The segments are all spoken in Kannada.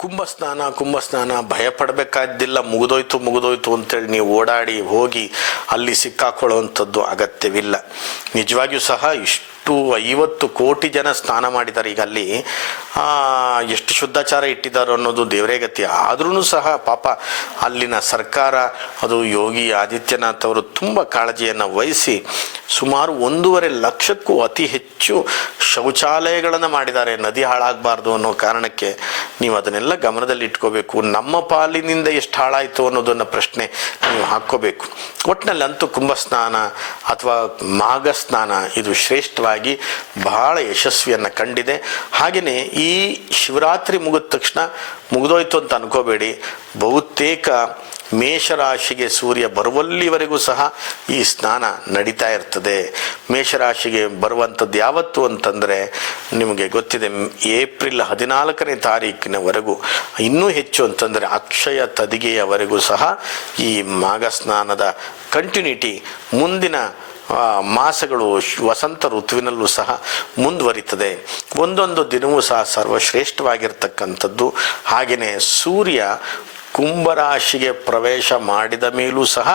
ಕುಂಭಸ್ನಾನ ಕುಂಭಸ್ನಾನ ಭಯ ಪಡಬೇಕಾದ್ದಿಲ್ಲ ಮುಗಿದೋಯ್ತು ಮುಗಿದೋಯ್ತು ಅಂತೇಳಿ ನೀವು ಓಡಾಡಿ ಹೋಗಿ ಅಲ್ಲಿ ಸಿಕ್ಕಾಕೊಳ್ಳುವಂಥದ್ದು ಅಗತ್ಯವಿಲ್ಲ. ನಿಜವಾಗಿಯೂ ಸಹ ಇಷ್ಟು ಐವತ್ತು ಕೋಟಿ ಜನ ಸ್ನಾನ ಮಾಡಿದ್ದಾರೆ. ಈಗ ಅಲ್ಲಿ ಎಷ್ಟು ಶುದ್ಧಾಚಾರ ಇಟ್ಟಿದ್ದಾರೆ ಅನ್ನೋದು ದೇವರೇ ಗತಿ. ಆದ್ರೂ ಸಹ ಪಾಪ ಅಲ್ಲಿನ ಸರ್ಕಾರ, ಅದು ಯೋಗಿ ಆದಿತ್ಯನಾಥ್ ಅವರು ತುಂಬ ಕಾಳಜಿಯನ್ನು ವಹಿಸಿ ಸುಮಾರು ಒಂದೂವರೆ ಲಕ್ಷಕ್ಕೂ ಅತಿ ಹೆಚ್ಚು ಶೌಚಾಲಯಗಳನ್ನು ಮಾಡಿದ್ದಾರೆ. ನದಿ ಹಾಳಾಗಬಾರ್ದು ಅನ್ನೋ ಕಾರಣಕ್ಕೆ ನೀವು ಅದನ್ನೆಲ್ಲ ಗಮನದಲ್ಲಿ ಇಟ್ಕೋಬೇಕು. ನಮ್ಮ ಪಾಲಿನಿಂದ ಎಷ್ಟು ಹಾಳಾಯಿತು ಅನ್ನೋದನ್ನು ಪ್ರಶ್ನೆ ನೀವು ಹಾಕ್ಕೋಬೇಕು. ಒಟ್ಟಿನಲ್ಲಿ ಅಂತೂ ಕುಂಭಸ್ನಾನ ಅಥವಾ ಮಾಘ ಸ್ನಾನ ಇದು ಶ್ರೇಷ್ಠವಾಗಿ ಬಹಳ ಯಶಸ್ವಿಯನ್ನು ಕಂಡಿದೆ. ಹಾಗೆಯೇ ಈ ಶಿವರಾತ್ರಿ ಮುಗಿದ ತಕ್ಷಣ ಮುಗಿದೋಯ್ತು ಅಂತ ಅನ್ಕೋಬೇಡಿ. ಬಹುತೇಕ ಮೇಷರಾಶಿಗೆ ಸೂರ್ಯ ಬರುವಲ್ಲಿವರೆಗೂ ಸಹ ಈ ಸ್ನಾನ ನಡೀತಾ ಇರ್ತದೆ. ಮೇಷರಾಶಿಗೆ ಬರುವಂಥದ್ದು ಯಾವತ್ತು ಅಂತಂದರೆ ನಿಮಗೆ ಗೊತ್ತಿದೆ, ಏಪ್ರಿಲ್ ಹದಿನಾಲ್ಕನೇ ತಾರೀಕಿನವರೆಗೂ, ಇನ್ನೂ ಹೆಚ್ಚು ಅಂತಂದರೆ ಅಕ್ಷಯ ತದಿಗೆಯವರೆಗೂ ಸಹ ಈ ಮಾಘ ಸ್ನಾನದ ಕಂಟಿನ್ಯೂಟಿ ಮುಂದಿನ ಮಾಸಗಳು ವಸಂತ ಋತುವಿನಲ್ಲೂ ಸಹ ಮುಂದುವರಿತದೆ. ಒಂದೊಂದು ದಿನವೂ ಸಹ ಸರ್ವಶ್ರೇಷ್ಠವಾಗಿರ್ತಕ್ಕಂಥದ್ದು. ಹಾಗೆಯೇ ಸೂರ್ಯ ಕುಂಭರಾಶಿಗೆ ಪ್ರವೇಶ ಮಾಡಿದ ಮೇಲೂ ಸಹ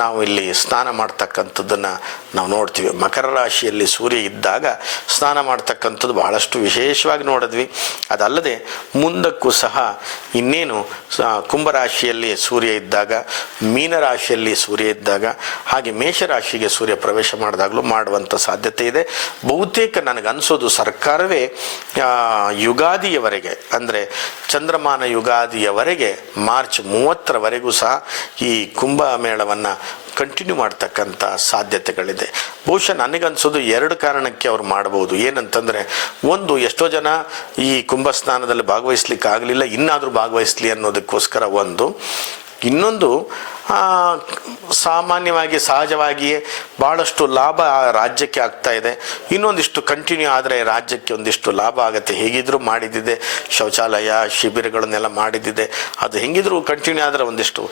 ನಾವು ಇಲ್ಲಿ ಸ್ನಾನ ಮಾಡ್ತಕ್ಕಂಥದ್ದನ್ನು ನಾವು ನೋಡ್ತೀವಿ. ಮಕರ ರಾಶಿಯಲ್ಲಿ ಸೂರ್ಯ ಇದ್ದಾಗ ಸ್ನಾನ ಮಾಡ್ತಕ್ಕಂಥದ್ದು ಬಹಳಷ್ಟು ವಿಶೇಷವಾಗಿ ನೋಡಿದ್ವಿ. ಅದಲ್ಲದೆ ಮುಂದಕ್ಕೂ ಸಹ ಇನ್ನೇನು ಕುಂಭರಾಶಿಯಲ್ಲಿ ಸೂರ್ಯ ಇದ್ದಾಗ, ಮೀನರಾಶಿಯಲ್ಲಿ ಸೂರ್ಯ ಇದ್ದಾಗ, ಹಾಗೆ ಮೇಷರಾಶಿಗೆ ಸೂರ್ಯ ಪ್ರವೇಶ ಮಾಡಿದಾಗಲೂ ಮಾಡುವಂಥ ಸಾಧ್ಯತೆ ಇದೆ. ಬಹುತೇಕ ನನಗನ್ಸೋದು ಸರ್ಕಾರವೇ ಯುಗಾದಿಯವರೆಗೆ, ಅಂದರೆ ಚಂದ್ರಮಾನ ಯುಗಾದಿಯವರೆಗೆ ಮಾರ್ಚ್ ಮೂವತ್ತರವರೆಗೂ ಸಹ ಈ ಕುಂಭಮೇಳವನ್ನು ಕಂಟಿನ್ಯೂ ಮಾಡ್ತಕ್ಕಂಥ ಸಾಧ್ಯತೆಗಳಿದೆ. ಬಹುಶಃ ನನಗನ್ಸೋದು ಎರಡು ಕಾರಣಕ್ಕೆ ಅವ್ರು ಮಾಡ್ಬೋದು. ಏನಂತಂದರೆ, ಒಂದು, ಎಷ್ಟೋ ಜನ ಈ ಕುಂಭ ಸ್ನಾನದಲ್ಲಿ ಭಾಗವಹಿಸ್ಲಿಕ್ಕೆ ಆಗಲಿಲ್ಲ ಇನ್ನಾದರೂ ಭಾಗವಹಿಸ್ಲಿ ಅನ್ನೋದಕ್ಕೋಸ್ಕರ ಒಂದು. ಇನ್ನೊಂದು ಸಾಮಾನ್ಯವಾಗಿ ಸಹಜವಾಗಿಯೇ ಭಾಳಷ್ಟು ಲಾಭ ರಾಜ್ಯಕ್ಕೆ ಆಗ್ತಾ ಇದೆ. ಇನ್ನೊಂದಿಷ್ಟು ಕಂಟಿನ್ಯೂ ಆದರೆ ರಾಜ್ಯಕ್ಕೆ ಒಂದಿಷ್ಟು ಲಾಭ ಆಗುತ್ತೆ. ಹೇಗಿದ್ರು ಮಾಡಿದ್ದಿದೆ. ಶೌಚಾಲಯ, ಶಿಬಿರಗಳನ್ನೆಲ್ಲ ಮಾಡಿದ್ದಿದೆ. ಅದು ಹೆಂಗಿದ್ರು ಕಂಟಿನ್ಯೂ ಆದರೆ ಒಂದಿಷ್ಟು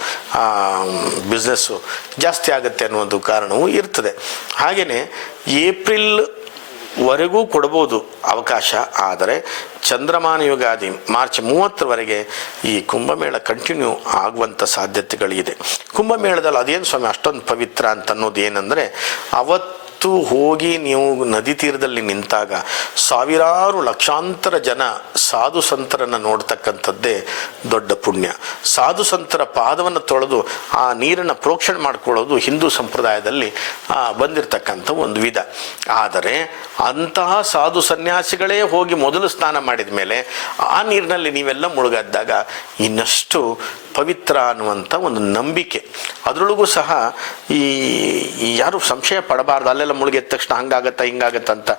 ಬಿಸ್ನೆಸ್ಸು ಜಾಸ್ತಿ ಆಗುತ್ತೆ ಅನ್ನೋ ಒಂದು ಕಾರಣವೂ ಇರ್ತದೆ. ಹಾಗೆಯೇ ಏಪ್ರಿಲ್ ವರೆಗೂ ಕೊಡ್ಬೋದು ಅವಕಾಶ, ಆದರೆ ಚಂದ್ರಮಾನ ಯುಗಾದಿ ಮಾರ್ಚ್ ಮೂವತ್ತರವರೆಗೆ ಈ ಕುಂಭಮೇಳ ಕಂಟಿನ್ಯೂ ಆಗುವಂಥ ಸಾಧ್ಯತೆಗಳಿದೆ. ಕುಂಭಮೇಳದಲ್ಲಿ ಅದೇನು ಸ್ವಾಮಿ, ಅಷ್ಟೊಂದು ಪವಿತ್ರ ಅಂತ ಅನ್ನೋದು ಏನಂದರೆ ಅವತ್ತು ಹೋಗಿ ನೀವು ನದಿ ತೀರದಲ್ಲಿ ನಿಂತಾಗ ಸಾವಿರಾರು ಲಕ್ಷಾಂತರ ಜನ ಸಾಧು ಸಂತರನ್ನು ನೋಡ್ತಕ್ಕಂಥದ್ದೇ ದೊಡ್ಡ ಪುಣ್ಯ. ಸಾಧು ಸಂತರ ಪಾದವನ್ನು ತೊಳೆದು ಆ ನೀರನ್ನು ಪ್ರೋಕ್ಷಣೆ ಮಾಡ್ಕೊಳ್ಳೋದು ಹಿಂದೂ ಸಂಪ್ರದಾಯದಲ್ಲಿ ಬಂದಿರತಕ್ಕಂಥ ಒಂದು ವಿಧ. ಆದರೆ ಅಂತಹ ಸಾಧು ಸನ್ಯಾಸಿಗಳೇ ಹೋಗಿ ಮೊದಲು ಸ್ನಾನ ಮಾಡಿದ ಮೇಲೆ ಆ ನೀರಿನಲ್ಲಿ ನೀವೆಲ್ಲ ಮುಳುಗದ್ದಾಗ ಇನ್ನಷ್ಟು ಪವಿತ್ರ ಅನ್ನುವಂಥ ಒಂದು ನಂಬಿಕೆ. ಅದರೊಳಗೂ ಸಹ ಈ ಯಾರು ಸಂಶಯ ಪಡಬಾರ್ದು, ಅಲ್ಲೆಲ್ಲ ಮುಳುಗಿದ ತಕ್ಷಣ ಹಂಗಾಗತ್ತಾ ಹಿಂಗಾಗತ್ತ ಅಂತ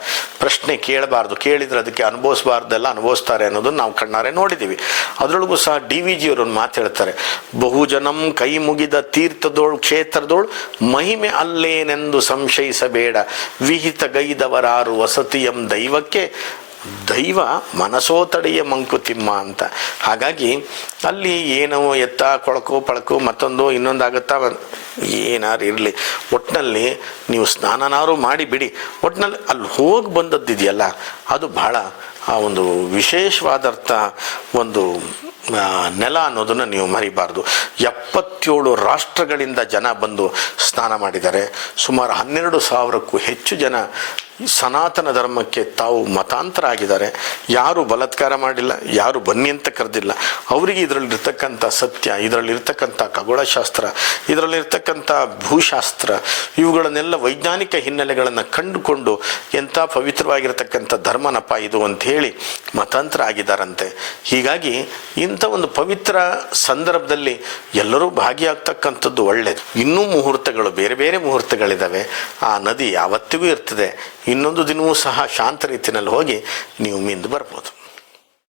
ಪ್ರಶ್ನೆ ಕೇಳಬಾರ್ದು. ಕೇಳಿದ್ರೆ ಅದಕ್ಕೆ ಅನುಭವಿಸಬಾರ್ದೆಲ್ಲ ಅನುಭವಿಸ್ತಾರೆ ಅನ್ನೋದನ್ನು ನಾವು ಕಣ್ಣಾರೆ ನೋಡಿದ್ದೀವಿ ಅದರೊಳಗೂ ಸಹ ಡಿ ವಿ ಜಿಯವರು ಒಂದು ಮಾತು ಹೇಳ್ತಾರೆ, ಬಹುಜನಂ ಕೈ ಮುಗಿದ ತೀರ್ಥದೋಳು ಕ್ಷೇತ್ರದೋಳು ಮಹಿಮೆ ಅಲ್ಲೇನೆಂದು ಸಂಶಯಿಸಬೇಡ. ವಿಹಿತ ಗೈದವರಾರು ವಸತಿಯಂ ದೈವಕ್ಕೆ ದೈವ ಮನಸೋ ತಡೆಯ ಮಂಕುತಿಮ್ಮ ಅಂತ. ಹಾಗಾಗಿ ಅಲ್ಲಿ ಏನೋ ಎತ್ತ ಕೊಳಕು ಪಳಕು ಮತ್ತೊಂದು ಇನ್ನೊಂದಾಗುತ್ತಾ ಏನಾರು ಇರಲಿ. ಒಟ್ಟಿನಲ್ಲಿ ನೀವು ಸ್ನಾನನಾರು ಮಾಡಿ ಬಿಡಿ. ಒಟ್ಟಿನಲ್ಲಿ ಅಲ್ಲಿ ಹೋಗಿ ಬಂದದ್ದಿದೆಯಲ್ಲ, ಅದು ಬಹಳ ಆ ಒಂದು ವಿಶೇಷವಾದರ್ಥ ಒಂದು ನೆಲ ಅನ್ನೋದನ್ನು ನೀವು ಮರಿಬಾರ್ದು. ಎಪ್ಪತ್ತೇಳು ರಾಷ್ಟ್ರಗಳಿಂದ ಜನ ಬಂದು ಸ್ನಾನ ಮಾಡಿದ್ದಾರೆ. ಸುಮಾರು ಹನ್ನೆರಡು ಸಾವಿರಕ್ಕೂ ಹೆಚ್ಚು ಜನ ಸನಾತನ ಧರ್ಮಕ್ಕೆ ತಾವು ಮತಾಂತರ ಆಗಿದ್ದಾರೆ ಯಾರು ಬಲತ್ಕಾರ ಮಾಡಿಲ್ಲ, ಯಾರು ಬನ್ನಿ ಅಂತ ಕರೆದಿಲ್ಲ. ಅವರಿಗೆ ಇದರಲ್ಲಿರ್ತಕ್ಕಂಥ ಸತ್ಯ, ಇದರಲ್ಲಿರ್ತಕ್ಕಂಥ ಖಗೋಳಶಾಸ್ತ್ರ, ಇದರಲ್ಲಿರ್ತಕ್ಕಂಥ ಭೂಶಾಸ್ತ್ರ, ಇವುಗಳನ್ನೆಲ್ಲ ವೈಜ್ಞಾನಿಕ ಹಿನ್ನೆಲೆಗಳನ್ನು ಕಂಡುಕೊಂಡು ಎಂಥ ಪವಿತ್ರವಾಗಿರತಕ್ಕಂಥ ಧರ್ಮನಪ್ಪ ಇದು ಅಂತ ಹೇಳಿ ಮತಾಂತರ ಆಗಿದ್ದಾರಂತೆ. ಹೀಗಾಗಿ ಇಂಥ ಒಂದು ಪವಿತ್ರ ಸಂದರ್ಭದಲ್ಲಿ ಎಲ್ಲರೂ ಭಾಗಿಯಾಗ್ತಕ್ಕಂಥದ್ದು ಒಳ್ಳೆಯದು ಇನ್ನೂ ಮುಹೂರ್ತಗಳು, ಬೇರೆ ಬೇರೆ ಮುಹೂರ್ತಗಳಿದ್ದಾವೆ. ಆ ನದಿ ಯಾವತ್ತಿಗೂ ಇರ್ತದೆ. ಇನ್ನೊಂದು ದಿನವೂ ಸಹ ಶಾಂತ ರೀತಿಯಲ್ಲಿ ಹೋಗಿ ನೀವು ಮಿಂದು ಬರ್ಬೋದು.